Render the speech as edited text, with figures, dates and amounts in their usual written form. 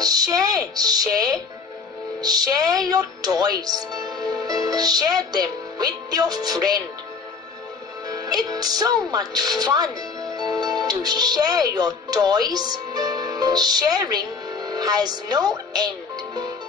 Share, share, share your toys. Share them with your friend. It's so much fun to share your toys. Sharing has no end.